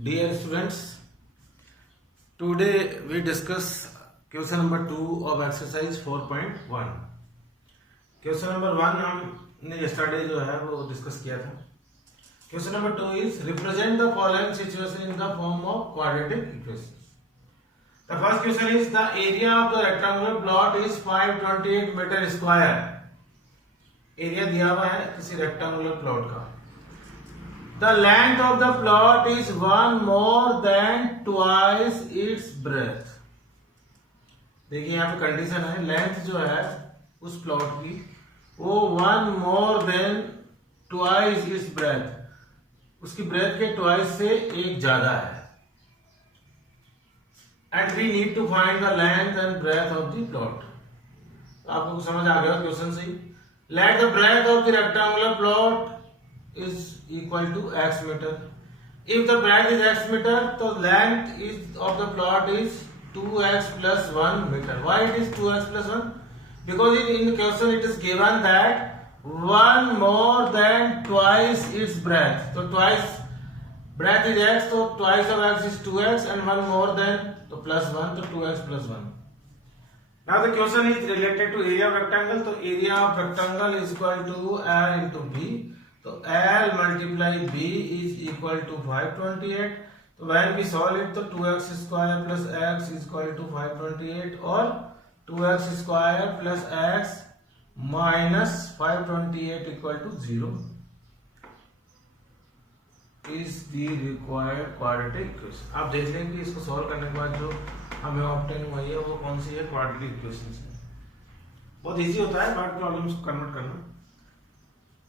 Dear students, today we discuss question number 2 of exercise 4.1. Question number 1 हमने yesterday जो है वो डिस्कस किया था. Question number 2 is represent the following situation in the form of quadratic equations. The first question is the area of the rectangular plot is 528 meter square. Area दिया हुआ है किसी रेक्टेंगुलर प्लॉट का. The length of the plot is one more than twice its breadth. देखिए यहाँ पे condition है, length जो है उस प्लॉट की वो one more than twice its breadth, उसकी ब्रेथ के ट्वाइस से एक ज्यादा है. And we need to find the length and breadth of the plot. आपको समझ आ गया क्वेश्चन से ही. Let the breadth of the rectangular plot is equal to x meter. If the breadth is x meter, the length of the plot is 2x plus 1 meter. Why it is 2x plus 1? Because in the question it is given that one more than twice its breadth. So twice breadth is x, so twice of x is 2x, and one more than so plus 1, so 2x plus 1. Now the question is related to area of rectangle. So area of rectangle is equal to L into B. So L multiply B is equal to 528. So when we solve it, so 2x square plus x is equal to 528, or 2x square plus x minus 528 equal to 0 is the required quadratic equation. आप देख लें कि इसको solve करने के बाद जो हमें ऑब्टेन हुई है वो कौन सी है, क्वाड्रेटिक इक्वेशन है. बहुत इजी होता है बात प्रॉब्लम्स को कन्वर्ट करना.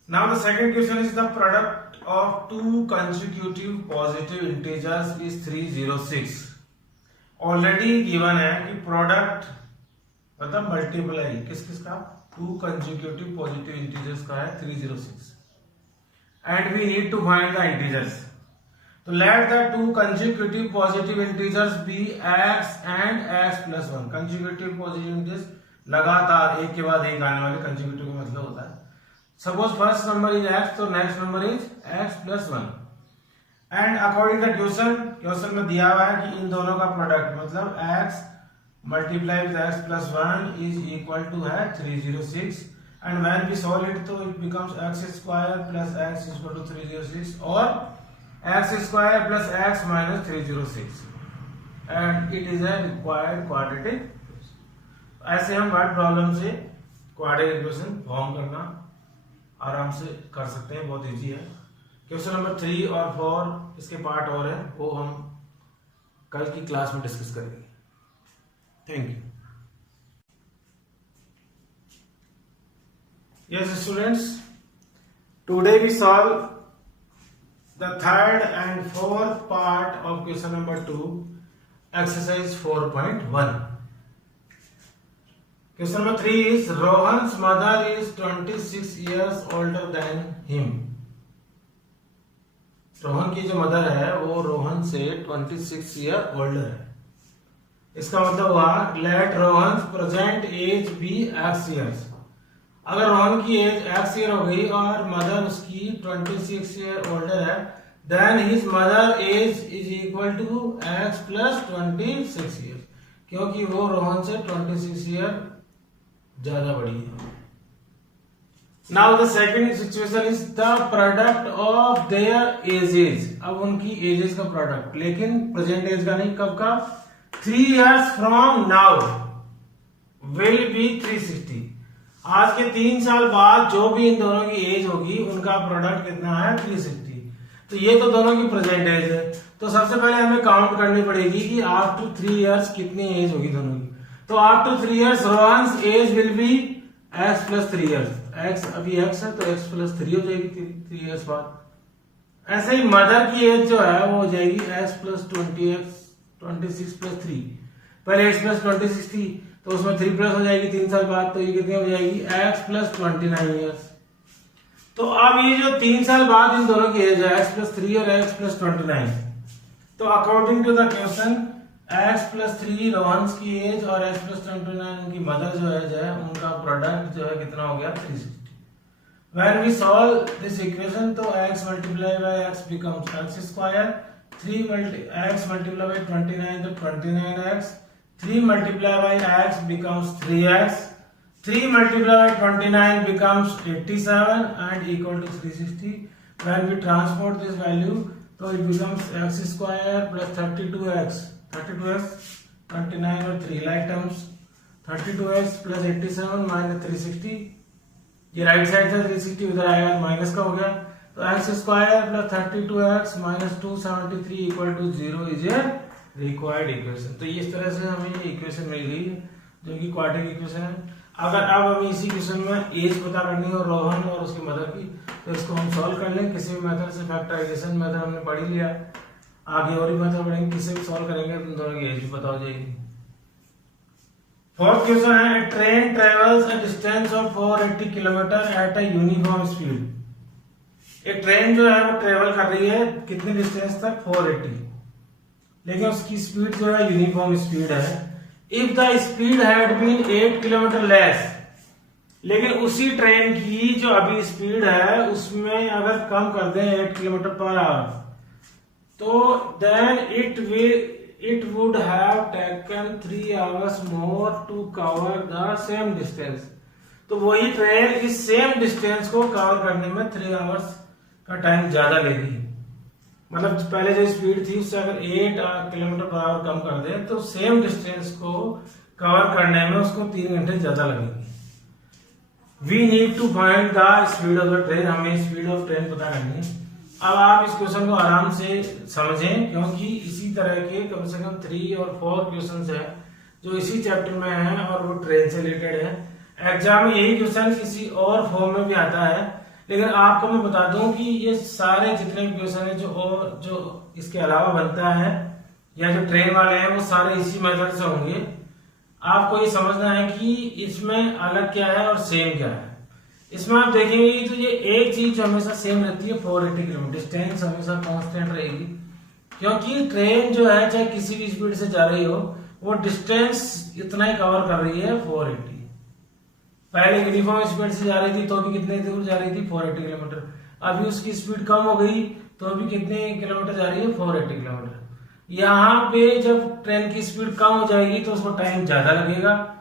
Now the second question is the product of to consecutive positive integers is 306. Already given है कि प्रोडक्ट मतलब मल्टीप्लाई किस किस का, टू कंसेक्यूटिव पॉजिटिव इंटीजर्स का है 306, and we need to find the integers. So let the two consecutive positive integers be x and x plus 1. Consecutive positive integers लगातार एक के बाद एक आने वाले consecutive का मतलब होता है. Suppose first number is x, so next number is x plus 1. And according to question में दिया हुआ है कि इन दोनों का प्रोडक्ट मतलब x multiply with x plus 1 is equal to है 306. And when we solve it, so it becomes x square plus x is equal to 306, or x square plus x minus 306, and it is a required quadratic. ऐसे हम word problem से quadratic equation form करना आराम से कर सकते हैं, बहुत इजी है. क्वेश्चन नंबर 3 और 4 इसके पार्ट और है, वो हम कल की क्लास में डिस्कस करेंगे. Thank you. Yes students, today we solve the third and fourth part of question number 2, exercise 4.1. Question number 3 is Rohan's mother is 26 years older than him. Rohan की जो मदर है वो रोहन से 26 ईयर ओल्डर है. इसका मतलब हुआ let Rohan present age be x years. अगर रोहन की एज x ईयर हो गई और मदर उसकी 26 ईयर ओल्डर है, then his mother age is equal to x plus 26 year, क्योंकि वो रोहन से 26 ईयर ज्यादा बड़ी है. Now the second situation is the product of their ages. अब उनकी एजेस का प्रोडक्ट, लेकिन प्रेजेंट एज का नहीं, कब का, 3 years from now will be 360. आज के 3 साल बाद जो भी इन दोनों की एज होगी उनका प्रोडक्ट कितना है, 360. तो ये तो दोनों की प्रेजेंट एज है. तो सबसे पहले हमें काउंट करनी पड़ेगी कि आफ्टर 3 years कितनी एज होगी दोनों की. तो after 3 years Rohan's age will be x plus 3 years. x अभी x है तो x प्लस 3 हो जाएगी 3 years बाद. ऐसे ही मदर की एज जो है वो हो जाएगी x प्लस 26 प्लस 3. पहले x प्लस 26 थी तो उसमें 3 प्लस हो जाएगी 3 साल बाद, तो ये कितनी हो जाएगी x प्लस 29 ईयर्स. तो अब ये जो 3 साल बाद इन दोनों की एज है x प्लस 3 और x प्लस 29. तो according to the question x plus 3 Rohan's की एज और x प्लस 29 उनकी मदर जो एज है उनका प्रोडक्ट जो है कितना हो गया 360. When we solve this equation, तो x multiplied by x becomes x square x multiplied by 29 तो 29x, 3 multiplied by x becomes 3x, 3 multiplied by 29 becomes 87 and equal to 360. When we transport this value, so it becomes x square plus 32x, 29 और 3 like terms, 32x plus 87 minus 360. ये right side से 360 उधर आएगा minus का हो गया, तो x square plus 32x minus 273 equal to 0 is a required equation. तो इस तरह से हमें ये इक्वेशन मिल गई जो कि क्वाड्रेटिक इक्वेशन है। अगर अब हमें इसी क्वेश्चन में एज पता करनी है और रोहन और उसकी मदर की, तो इसको हम सॉल्व कर लें किसी भी मेथड से। फैक्टराइजेशन मेथड हमने पढ़ लिया, आगे और भी मेथड पढ़ेंगे, किसी भी सॉल्व करेंगे तो दोनों की एज भी पता हो जाएगी। फोर्थ क्वेश्चन है, a train travels a distance of 480 kilometre at a uniform speed. एक ट्रेन जो है वो ट्रेवल कर रही है कितने डिस्टेंस तक, 480, लेकिन उसकी स्पीड जो है यूनिफॉर्म स्पीड है। If the speed had been 8 kilometre less, लेकिन उसी ट्रेन की जो अभी स्पीड है उसमें अगर कम कर दें 8 किलोमीटर पर आवर, तो then it would have taken 3 hours more to cover the same distance। तो वही ट्रेन इस सेम डिस्टेंस को कवर करने में 3 आवर्स का टाइम ज्यादा लेगी। मतलब पहले जो स्पीड थी उससे अगर 8 किलोमीटर पर आवर कम कर दे तो सेम डिस्टेंस को कवर करने में उसको 3 घंटे ज्यादा लगेंगे। We need to find the speed of the train, हमें स्पीड ऑफ ट्रेन पता करनी है। अब आप इस क्वेश्चन को आराम से समझें, क्योंकि इसी तरह के कम से कम 3 और 4 क्वेश्चंस है जो इसी चैप्टर में है और वो ट्रेन से रिलेटेड है। एग्जाम में यही क्वेश्चन किसी और फॉर्म में भी आता है, लेकिन आपको मैं बता दूं कि ये सारे जितने भी क्वेश्चन है जो इसके अलावा बनता है या जो ट्रेन वाले हैं वो सारे इसी मेथड से होंगे। आपको ये समझना है कि इसमें अलग क्या है और सेम क्या है। इसमें आप देखेंगे तो ये एक चीज जो हमेशा सेम रहती है 480 किलोमीटर, डिस्टेंस हमेशा कांस्टेंट रहेगी, क्योंकि ट्रेन जो है चाहे किसी भी स्पीड से जा रही हो वो डिस्टेंस इतना ही कवर कर रही है 480। पहले यूनिफॉर्म स्पीड से जा रही थी तो भी कितने दूर जा रही थी, 480 किलोमीटर। अभी उसकी स्पीड कम हो गई तो भी कितने किलोमीटर जा रही है, 480 किलोमीटर। यहाँ पे जब ट्रेन की स्पीड कम हो जाएगी तो उसको टाइम ज्यादा लगेगा।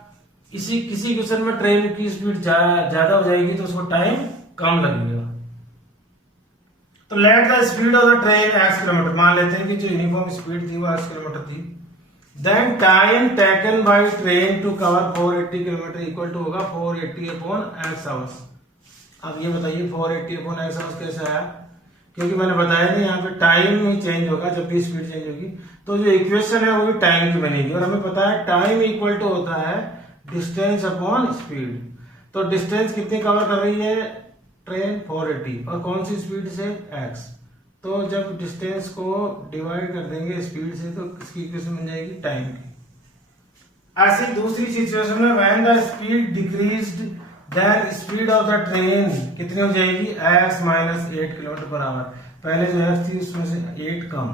किसी क्वेश्चन में ट्रेन की स्पीड ज्यादा हो जाएगी तो उसको टाइम कम लगेगा। तो let the speed of the train x kilometre, मान लेते हैं कि जो यूनिफॉर्म स्पीड थी वो x किलोमीटर थी। Then time taken by train to cover 480 kilometre equal to होगा 480 अपॉन x आवर्स। अब ये बताइए 480 अपॉन x आवर्स कैसे आया, क्योंकि मैंने बताया नहीं यहाँ पे टाइम में चेंज होगा जब भी स्पीड चेंज होगी, तो जो इक्वेशन है वो भी टाइम की बनेगी। और हमें पता है टाइम इक्वल टू होता है डिस्टेंस अपॉन स्पीड। तो डिस्टेंस कितनी कवर कर रही है ट्रेन, 480, और कौन सी स्पीड से, x। तो जब डिस्टेंस को डिवाइड कर देंगे स्पीड से तो इसकी इक्वेशन बन जाएगी टाइम की। ऐसी दूसरी सिचुएशन में when the speed decreased then speed of the train कितनी हो जाएगी, x minus 8 kilometre per hour. पहले जो x थी उसमें से 8 कम,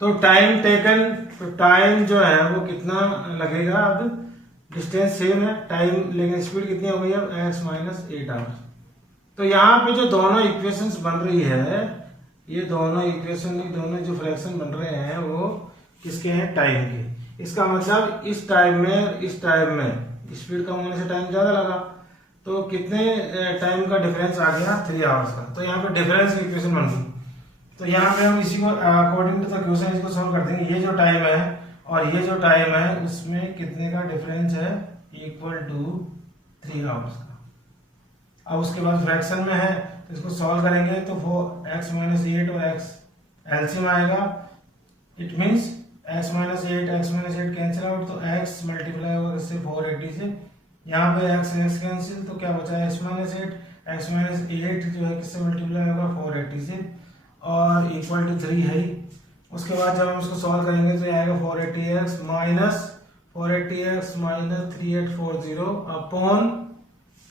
तो टाइम टेकन, तो टाइम जो है वो कितना लगेगा, अब डिस्टेंस सेम है टाइम, लेकिन स्पीड कितनी हो गई अब, x माइनस 8 आवर। तो यहाँ पे जो दोनों इक्वेशंस बन रही है, ये दोनों इक्वेशन, दोनों जो फ्रैक्शन बन रहे हैं वो किसके हैं, टाइम के। इसका मतलब इस टाइम में स्पीड कम होने से टाइम ज्यादा लगा, तो कितने टाइम का डिफरेंस आ गया, 3 आवर्स का। तो यहाँ पे डिफरेंस इक्वेशन बन गई। तो यहाँ पे हम इसी को अकॉर्डिंग टू द क्वेश्चन इसको सॉल्व कर देंगे। ये जो टाइम है और ये जो टाइम है उसमें कितने का डिफरेंस है, इक्वल टू 3 आवर्स का। अब उसके बाद फ्रैक्शन में है तो इसको सॉल्व करेंगे तो x माइनस 8 और x एलसीएम आएगा। It means x minus 8 cancel out, तो x मल्टीप्लाई होगा इससे 480 से। यहाँ पे x कैंसिल, तो क्या बचा है x माइनस 8 जो है किससे मल्टीप्लाई होगा, 480 से, और इक्वल टू 3 है ही। उसके बाद जब हम इसको सॉल्व करेंगे तो ये आएगा 480x minus 3840 upon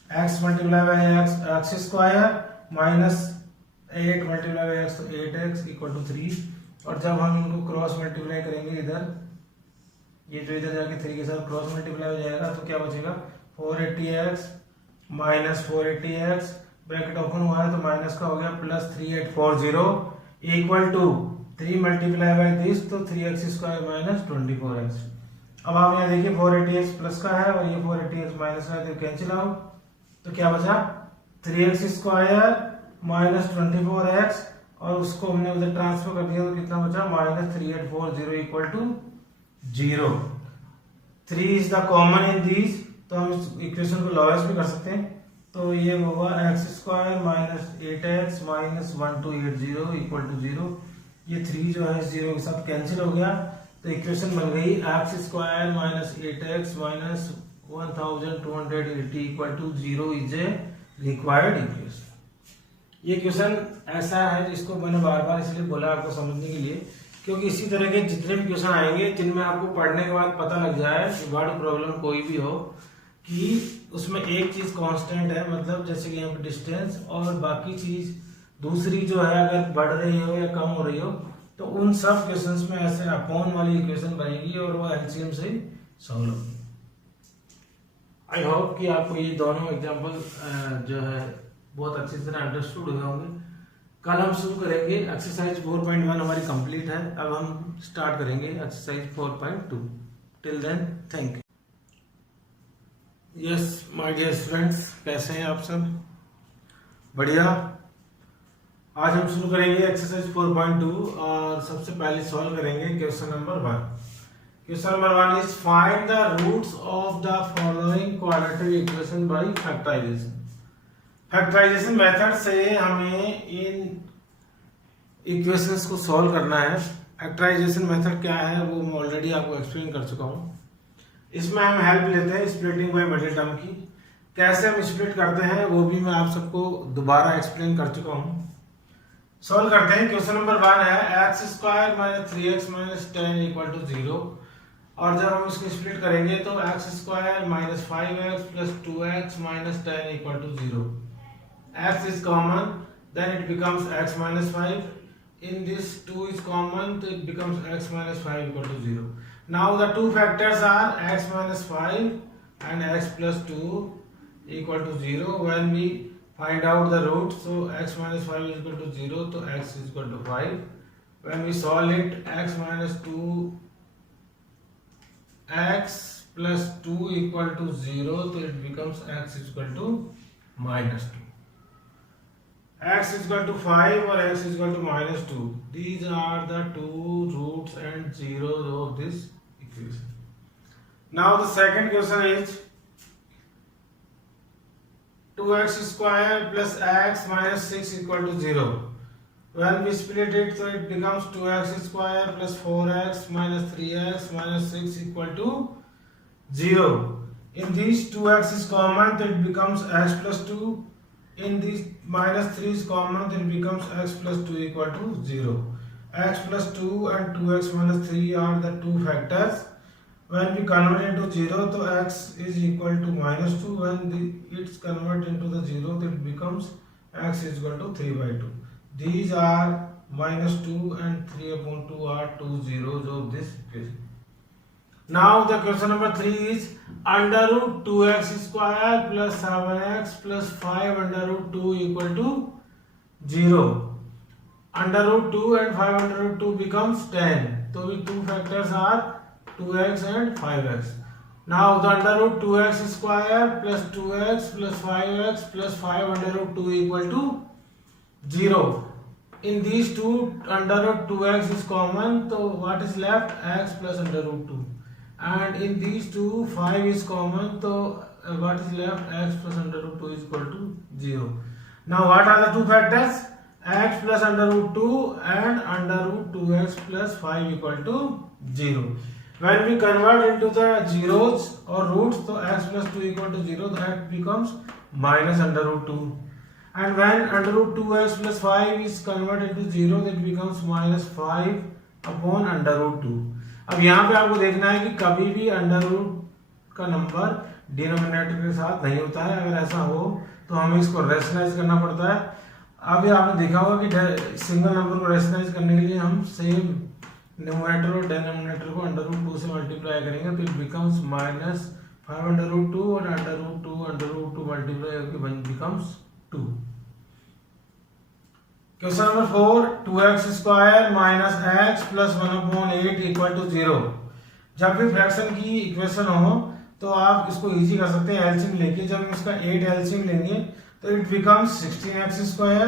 x multiply bye x square minus 8 multiply by x, तो 8x इक्वल टू 3। और जब हम इनको क्रॉस मल्टीप्लाई करेंगे इधर, ये जो इधर जाके 3 के साथ क्रॉस मल्टीप्लाई हो जाएगा तो क्या बचेगा, 480x minus 480x, bracket open हुआ है तो माइनस का हो गया, plus 3840 equal to 3 multiply by this तो 3x² माइनस 24x। अब आप यहाँ देखिए 480x प्लस का है और ये 480x माइनस का है, तो कैंसिल आउट। तो क्या बचा 3x² माइनस 24x और उसको हमने उधर ट्रांसफर कर दिया तो कितना बचा minus 3840 equal to 0। 3 is the common in this, तो हम इस इक्वेशन को लॉएस्ट भी कर सकते हैं। तो ये होगा x² minus 8x minus 1280 equal to 0। ये 3 जो है 0 के साथ कैंसिल हो गया, तो इक्वेशन बन गई x² minus 8x minus 1280 equal to 0 is a required equation. ये क्वेश्चन ऐसा है जिसको मैंने बार बार इसलिए बोला आपको समझने के लिए, क्योंकि इसी तरह के जितने भी क्वेश्चन आएंगे जिनमें आपको पढ़ने के बाद पता लग जाए कि वर्ड प्रॉब्लम कोई भी हो कि उसमें एक चीज कांस्टेंट है, मतलब जैसे कि यहाँ पे डिस्टेंस, और बाकी चीज दूसरी जो है अगर बढ़ रही हो या कम हो रही हो, तो उन सब क्वेश्चंस में ऐसे अपॉन वाली इक्वेशन बनेगी और वो एलसीएम से सॉल्व होगी। आई होप कि आपको ये दोनों एग्जांपल जो है बहुत अच्छी तरह अंडरस्टूड हुए होंगे। कल हम शुरू करेंगे एक्सरसाइज 4.1 हमारी कंप्लीट है, अब हम स्टार्ट करेंगे exercise 4.2। Till then thank you. Yes my dear students, कैसे हैं आप सब? बढ़िया। आज हम शुरू करेंगे एक्सरसाइज 4.2 और सबसे पहले सॉल्व करेंगे question number 1। Question number 1 is find the roots of the following quadratic equation by factorisation. Factorisation method से हमें इन इक्वेशंस को सॉल्व करना है। फैक्टराइजेशन मेथड क्या है वो मैं ऑलरेडी आपको एक्सप्लेन कर चुका हूँ। इसमें हम हेल्प लेते हैं स्प्लिटिंग बाय मिडिल टर्म की। कैसे हम स्प्लिट करते हैं वो भी मैं आप सबको दोबारा एक्सप्लेन कर चुका हूँ। सॉल्व करते हैं। क्वेश्चन नंबर 1 है x² minus 3x minus 10 equal to 0, और जब हम इसको स्प्लिट करेंगे तो x² minus 5x plus 2x minus 10 equal to 0। x is common, then it becomes x minus 5. In this 2 is common, so it becomes x minus 5 equal to 0. Now the two factors are x minus 5 and x plus 2 equal to 0. When we find out the root, so x minus 5 is equal to 0, so x is equal to 5. When we solve it, x minus 2 x plus 2 equal to 0, so it becomes x is equal to minus 2. X is equal to 5 or x is equal to minus 2. These are the two roots and zeros of this equation. Now the second question is 2x² plus x minus 6 equal to 0. When we split it, so it becomes 2x² plus 4x minus 3x minus 6 equal to 0. In these 2x is common, so it becomes x plus 2. In this minus 3 is common, then becomes x plus 2 equal to 0. X plus 2 and 2x minus 3 are the two factors. When we convert into 0, so x is equal to minus 2. When it's converted into the 0, then it becomes x is equal to 3 by 2. These are minus 2 and 3 upon 2 are two zeros of this equation. Now the question number 3 is under root 2x² plus 7x plus 5 under root 2 equal to 0. Under root 2 and 5 under root 2 becomes 10. So the two factors are 2x and 5x. Now the under root 2x² plus 2x plus 5x plus 5 under root 2 equal to 0. In these two under root 2x is common, so what is left? X plus under root 2. And in these two 5 is common, so what is left? X plus under root 2 is equal to 0. Now what are the two factors? X plus under root 2 and under root 2x plus 5 equal to 0. When we convert into the zeros or roots, so x plus 2 equal to 0, that becomes minus under root 2. And when under root 2x plus 5 is converted to 0, that becomes minus 5 upon under root 2. अब यहाँ पे आपको देखना है कि कभी भी under root का नंबर डिनोमिनेटर के साथ नहीं होता है। अगर ऐसा हो तो हमें इसको रेशनलाइज करना पड़ता है। अभी आपने देखा होगा कि सिंगल नंबर को रेशनलाइज करने के लिए हम सेम न्यूमरेटर और डिनोमिनेटर को अंडर रूट 2 से मल्टीप्लाई करेंगे, तो it becomes minus 5 under root 2 और अंडर रूट 2 मल्टीप्लाई करके becomes 2। Question number 4, 2x square minus x plus 1/8 equal to 0। जब भी फ्रैक्शन की इक्वेशन हो तो आप इसको इजी कर सकते हैं एलसीएम लेके। जब हम इसका 8 एलसीएम लेंगे तो it becomes 16x square,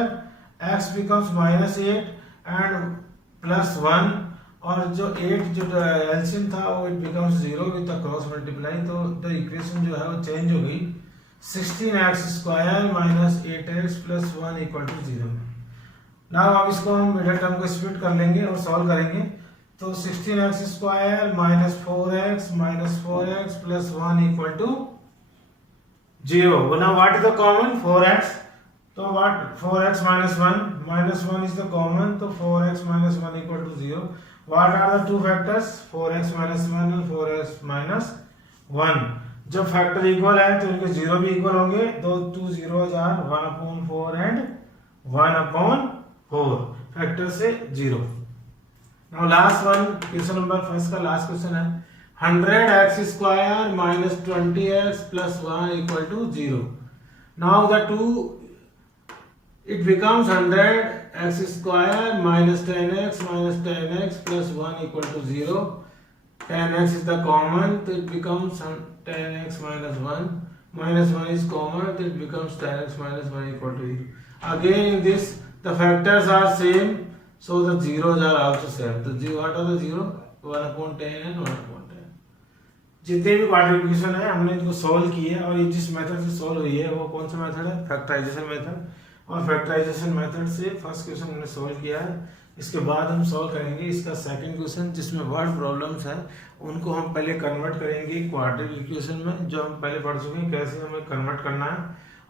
x becomes -8 and plus 1, और जो 8 जो एलसीएम था वो it becomes 0 with the cross multiply. तो द इक्वेशन जो है वो चेंज हो गई, 16x square minus 8x plus 1 equal to 0। Now अब इसको हम मिडिल टर्म को स्प्लिट कर लेंगे और सॉल्व करेंगे। तो 16x square minus 4x plus 1 equal to 0। Now what is the common? 4x। तो what 4x minus 1 is the common, तो 4x minus 1 equal to 0। What are the two factors? 4x minus 1 और 4x minus 1। जब factor equal है तो इनके 0 भी equal होंगे। तो 2 zeros are 1/4 एंड 1/4 फैक्टर से 0। Now last one, question number first का लास्ट क्वेश्चन है 100x square minus 20x plus 1 equal to 0। Now the two it becomes 100x square minus 10x plus 1 equal to 0. 10x is the common, so it becomes 10x minus 1. Minus 1 is common, so it becomes 10x minus 1 equal to 0. Again in this, the factors are same, so the zeros are also same. So what are the zero? 1/10 and 1/10. जितने भी क्वाड्रिप्लिकेशन है हमने इनको solve किए, और ये जिस method से सॉल्व हुई है वो कौन सा मेथड है? Factorisation method. और फैक्टराइजेशन मेथड से फर्स्ट क्वेश्चन हमने सॉल्व किया है। इसके बाद हम सॉल्व करेंगे इसका सेकंड क्वेश्चन, जिसमें वर्ड प्रॉब्लम्स हैं उनको हम पहले कन्वर्ट करेंगे क्वाड्रेटिक इक्वेशन में, जो हम पहले पढ़ चुके हैं कैसे हमें कन्वर्ट करना है,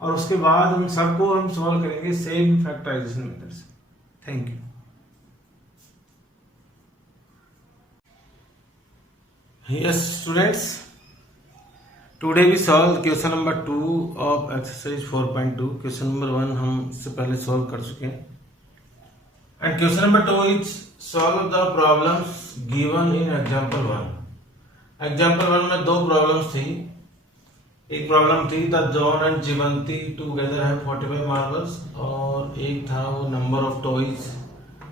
और उसके बाद उन सबको हम सॉल्व करेंगे सेम फैक्टराइजेशन मेथड से। Thank you. Yes students, today we solve question number 2 of exercise 4.2. Question number 1 हम इससे पहले solve कर चुके हैं, and question number 2 is solve the problems given in example 1. Example 1 में दो problems थी। एक प्रॉब्लम थी द जॉन एंड जीवंती टुगेदर है 45 मार्बल्स, और एक था वो number of toys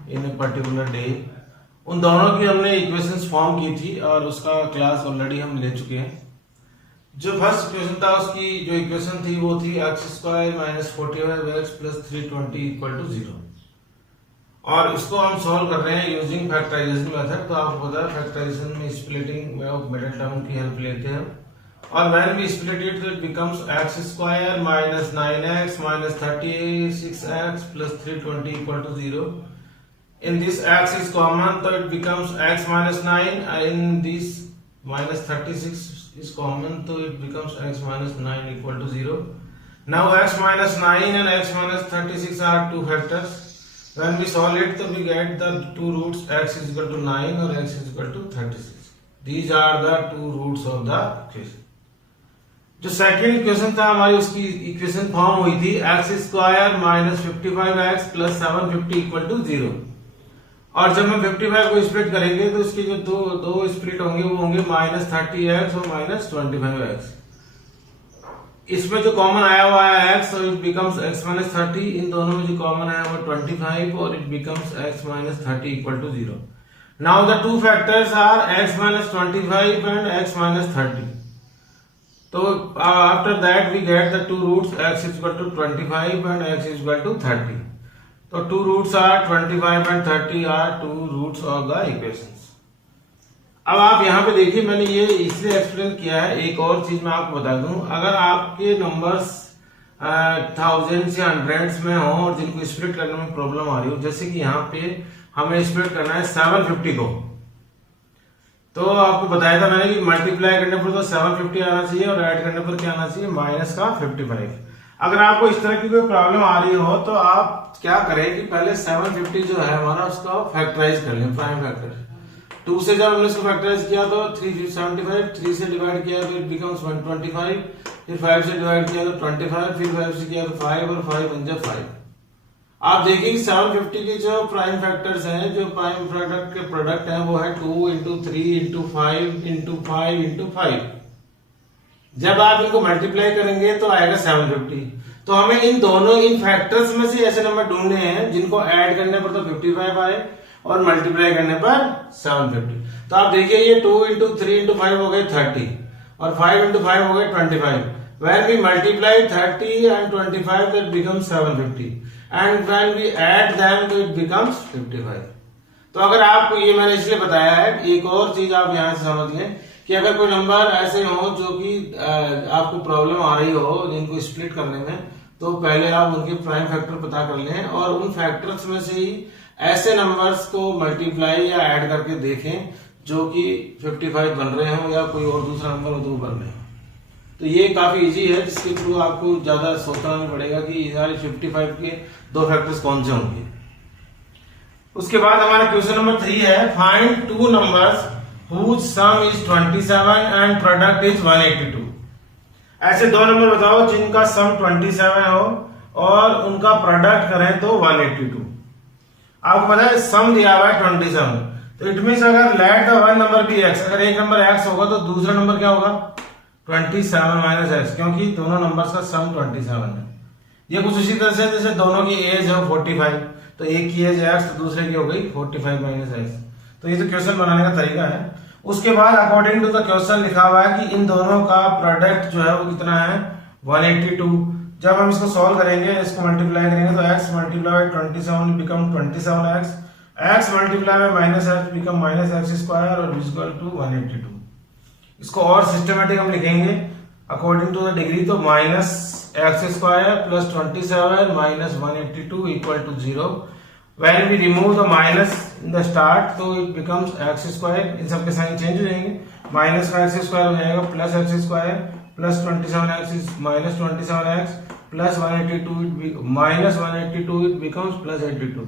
in a particular day. उन दोनों की हमने इक्वेशंस फॉर्म की थी और उसका क्लास ऑलरेडी हम ले चुके हैं। जो फर्स्ट इक्वेशन था उसकी जो इक्वेशन थी वो थी x square minus 45x plus 320 equal to 0, और इसको हम सॉल्व कर रहे हैं यूजिंग फैक्टराइजेशन मेथड। तो आपको पता है फैक्टराइजेशन में स्प्लिटिंग में मिडिल टर्म की हेल्प लेते हैं, और व्हेन वी स्प्लिट इट तो it becomes x square minus 9x minus 36x plus 320 equal to 0। In this x is common, so it becomes x minus 9. In this minus 36 is common, so it becomes x minus 9 equal to 0. Now x minus 9 and x minus 36 are two factors. When we solve it, so we get the two roots x is equal to 9 or x is equal to 36. These are the two roots of the equation. जो second equation था हमारी उसकी equation form हुई थी x square minus 55x plus 750 equal to 0। और जब हम 55 को स्प्लिट करेंगे तो इसके जो दो स्प्लिट होंगे वो होंगे माइनस 30x और माइनस 25x। इसमें जो कॉमन आया हुआ है x, तो इट बिकम्स x माइनस 30। इन दोनों में जो कॉमन आया वो 25 और it becomes x minus 30 equal to 0। Now the two factors are x minus 25 and x minus 30। तो after that we get the two roots x is equal to 25 and x is equal to 30। तो two roots are 25 and 30 are two roots of the equations. अब आप यहाँ पे देखिए, मैंने ये इसलिए एक्सप्लेन किया है। एक और चीज मैं आपको बता दूं, अगर आपके नंबर्स थाउजेंड्स या हंड्रेड्स में हो और जिनको स्प्लिट करने में प्रॉब्लम आ रही हो, जैसे कि यहाँ पे हमें स्प्लिट करना है 750 को, तो आपको बताया था मैंने कि मल्टीप्लाई करने पर तो 750 आना चाहिए और ऐड करने पर क्या आना चाहिए, माइनस का 55। अगर आपको इस तरह की कोई प्रॉब्लम आ रही हो तो आप क्या करें कि पहले 750 जो है हमारा उसका फैक्टराइज कर लें, प्राइम फैक्टर। 2 से जब हमने इसको फैक्टराइज किया तो 375, 3 से डिवाइड किया तो इट बिकम्स 125, फिर 5 से डिवाइड किया तो 25, फिर 5 से किया तो 5 और 5 बन जाए 5। आप देखिए 750 के जो प्राइम फैक्टर्स हैं, जो प्राइम प्रोडक्ट के प्रोडक्ट हैं वो है 2 into 3 into 5 into 5 into 5। जब आप इनको मल्टीप्लाई करेंगे तो आएगा 750। तो हमें इन फैक्टर्स में से ऐसे नंबर ढूंढने हैं जिनको ऐड करने पर तो 55 आए और मल्टीप्लाई करने पर 750। तो आप देखिए ये 2 इंटू 3 इंटू 5 हो गए 30 और 5 इंटू 5 हो गए 25। When we multiply 30 and 25 that becomes 750 and when we add them तो it becomes 55। तो अगर आपको ये मैंने इसलिए बताया है, एक और चीज आप यहाँ से समझ लें कि अगर कोई नंबर ऐसे हो जो कि आपको प्रॉब्लम आ रही हो जिनको स्प्लिट करने में, तो पहले आप उनके प्राइम फैक्टर पता कर लें और उन फैक्टर्स में से ही ऐसे नंबर्स को मल्टीप्लाई या ऐड करके देखें जो कि 55 बन रहे हो या कोई और दूसरा नंबर हो तो वो बन रहे हो। तो ये काफी इजी है, जिसके थ्रू आपको ज्यादा सोचना नहीं पड़ेगा कि ये सारे 55 के दो फैक्टर्स कौन से होंगे। उसके बाद हमारा क्वेश्चन नंबर 3 है, find two numbers whose sum is 27 and product is 182। ऐसे दो नंबर बताओ जिनका सम 27 हो और उनका प्रोडक्ट करें तो 182। आपको पता है सम दिया हुआ है 27, तो इट मीन्स अगर let the one number be x, अगर एक नंबर एक्स होगा तो दूसरा नंबर क्या होगा 27 माइनस एक्स, क्योंकि दोनों नंबर्स का सम 27 है। ये कुछ इसी तरह से जैसे दोनों की एज है 45, तो एक की एज एक्स तो दूसरे की हो गई 45 माइनस एक्स। तो ये तो क्वेश्चन बनाने का तरीका है। उसके बाद अकॉर्डिंग टू द क्वेश्चन लिखा हुआ है कि इन दोनों का प्रोडक्ट जो है वो कितना है 182। जब हम इसको सॉल्व करेंगे, इसको मल्टीप्लाई करेंगे तो x multiply by 27 become 27x, x multiply by minus x become minus x square और इक्वल टू 182। इसको और सिस्टमेटिक हम लिखेंगे अकॉर्डिंग टू द डिग्री, तो minus x square plus 27 minus 182 equal to 0। When we remove the minus in the start तो it becomes x square, इन सबके sign change हो जाएंगे, माइनस का एक्स स्क्वायर हो जाएगा plus x square plus 27x minus 27x plus 182 minus 182 it becomes plus 82।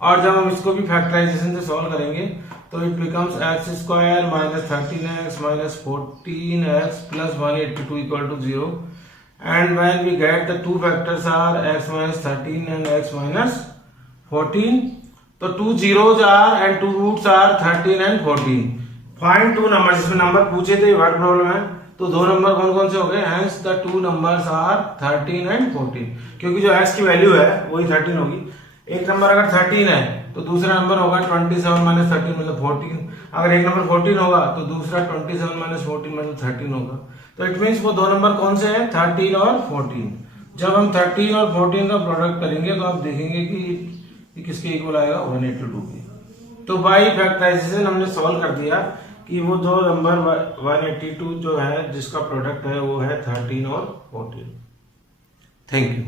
और जब हम इसको भी फैक्टराइजेशन से सॉल्व करेंगे तो it becomes x square minus 13x minus 14x plus 182 equal to 0। And when we get the two factors are x minus 13 and x minus 14, तो 2 zeros are and 2 roots are 13 and 14। Find two numbers, इसमें number पूछे थे, word problem है, तो दो number कौन कौन से हो गए, hence the two numbers are 13 and 14, क्योंकि जो x की वैल्यू है वही 13 होगी। एक नंबर अगर 13 है तो दूसरा नंबर होगा 27 माइनस 13 मतलब 14। अगर एक नंबर 14 होगा तो दूसरा 27 माइनस 14 मतलब 13 होगा। तो इट मीन्स वो दो नंबर कौन से हैं 13 और 14। जब हम 13 और 14 का प्रोडक्ट करेंगे तो आप देखेंगे कि किसके इक्वल आएगा 182 के। तो बाई फैक्टराइजेशन हमने सॉल्व कर दिया कि वो दो नंबर 182 जो है जिसका प्रोडक्ट है वो है 13 और 14। Thank you.